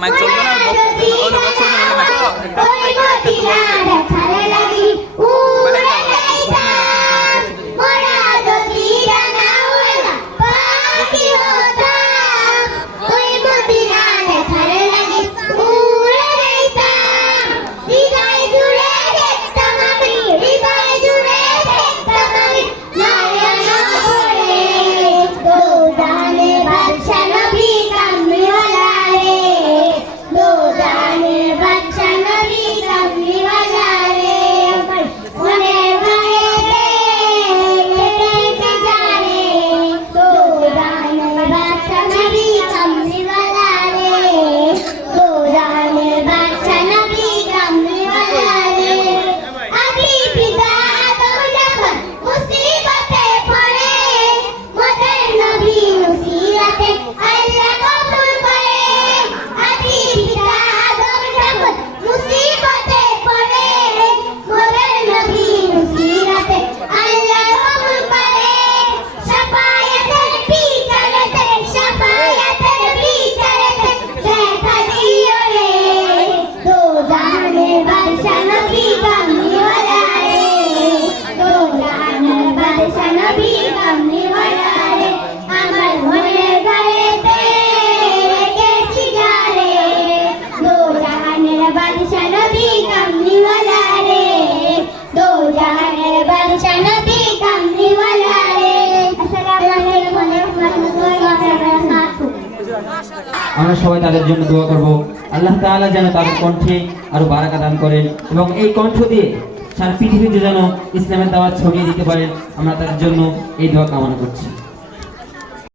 Mic চলবে না, box আমরা সবাই তাদের জন্য দোয়া করব। আল্লাহ তাআলা যেন তাদের কণ্ঠে আরো বারাকা দান করেন এবং এই কণ্ঠ দিয়ে সারা পৃথিবীতে যেন ইসলামের দাওয়াত ছড়িয়ে দিতে পারেন। আমরা তাদের জন্য এই দোয়া কামনা করছি।